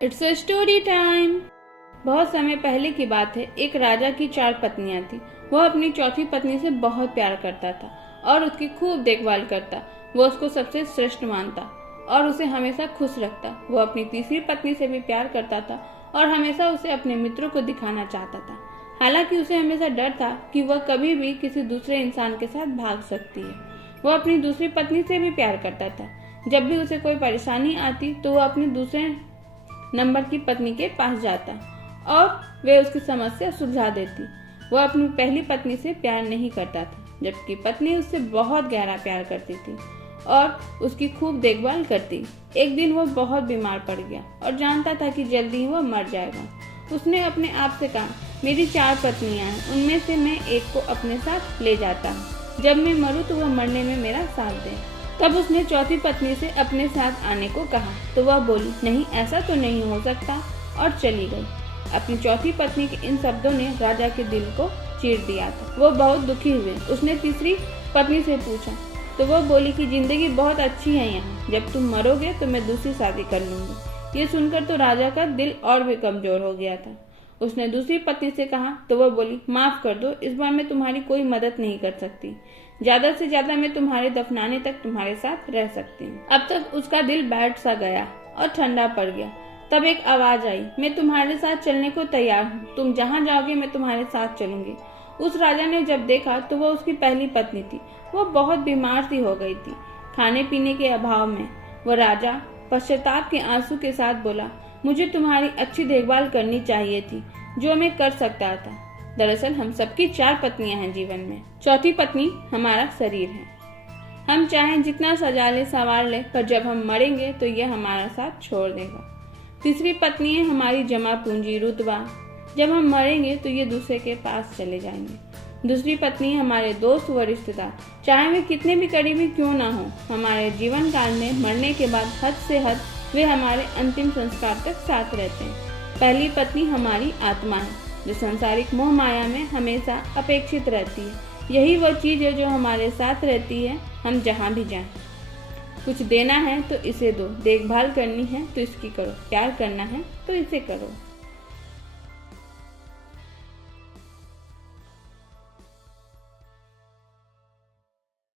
It's a story time. बहुत समय पहले की बात है। एक राजा की 4 पत्नियां थी। वह अपनी चौथी पत्नी से बहुत प्यार करता था और उसकी खूब देखभाल करता। वह उसको सबसे श्रेष्ठ मानता और उसे हमेशा खुश रखता। वह अपनी तीसरी पत्नी से भी प्यार करता था और हमेशा उसे अपने मित्रों को दिखाना चाहता था। हालांकि उसे हमेशा डर था कि वह कभी भी किसी दूसरे इंसान के साथ भाग सकती है। वह अपनी दूसरी पत्नी से भी प्यार करता था। जब भी उसे कोई परेशानी आती तो वह अपने दूसरे नंबर की पत्नी के पास जाता और वे उसकी समस्या सुलझा देती। वह अपनी पहली पत्नी से प्यार नहीं करता था, जबकि पत्नी उससे बहुत गहरा प्यार करती थी और उसकी खूब देखभाल करती। एक दिन वह बहुत बीमार पड़ गया और जानता था कि जल्दी ही वह मर जाएगा। उसने अपने आप से कहा, मेरी 4 पत्नियां हैं, उनमें से मैं एक को अपने साथ ले जाता हूँ। जब मैं मरूं तो वह मरने में मेरा साथ दे। तब उसने चौथी पत्नी से अपने साथ आने को कहा तो वह बोली, नहीं, ऐसा तो नहीं हो सकता, और चली गई। अपनी चौथी पत्नी के इन शब्दों ने राजा के दिल को चीर दिया था। वो बहुत दुखी हुए। उसने तीसरी पत्नी से पूछा तो वह बोली कि जिंदगी बहुत अच्छी है यहाँ, जब तुम मरोगे तो मैं दूसरी शादी कर लूंगी। ये सुनकर तो राजा का दिल और भी कमजोर हो गया था। उसने दूसरी पत्नी से कहा तो वह बोली, माफ कर दो, इस बार मैं तुम्हारी कोई मदद नहीं कर सकती। ज्यादा से ज्यादा मैं तुम्हारे दफनाने तक तुम्हारे साथ रह सकती हूँ। अब तक उसका दिल बैठ सा गया और ठंडा पड़ गया। तब एक आवाज आई, मैं तुम्हारे साथ चलने को तैयार हूँ, तुम जहाँ जाओगे मैं तुम्हारे साथ चलूंगी। उस राजा ने जब देखा तो वह उसकी पहली पत्नी थी। वह बहुत बीमार सी हो गई थी। खाने पीने के अभाव में वह राजा पश्चाताप के आंसू के साथ बोला, मुझे तुम्हारी अच्छी देखभाल करनी चाहिए थी, जो मैं कर सकता था। दरअसल हम सबकी 4 पत्नियां हैं जीवन में। चौथी पत्नी हमारा शरीर है। हम चाहें जितना सजा ले संवार ले, पर जब हम मरेंगे तो यह हमारा साथ छोड़ देगा। तीसरी पत्नी है हमारी जमा पूंजी रुतबा। जब हम मरेंगे तो ये दूसरे के पास चले जाएंगे। दूसरी पत्नी है हमारे दोस्त व रिश्तेदार, चाहे वे कितने भी करीबी क्यों ना हो। हमारे जीवन काल में मरने के बाद हद से हद वे हमारे अंतिम संस्कार तक साथ रहते हैं। पहली पत्नी हमारी आत्मा है, जो संसारिक मोह माया में हमेशा अपेक्षित रहती है। यही वो चीज है जो हमारे साथ रहती है, हम जहाँ भी जाएं। कुछ देना है तो इसे दो, देखभाल करनी है तो इसकी करो, प्यार करना है तो इसे करो।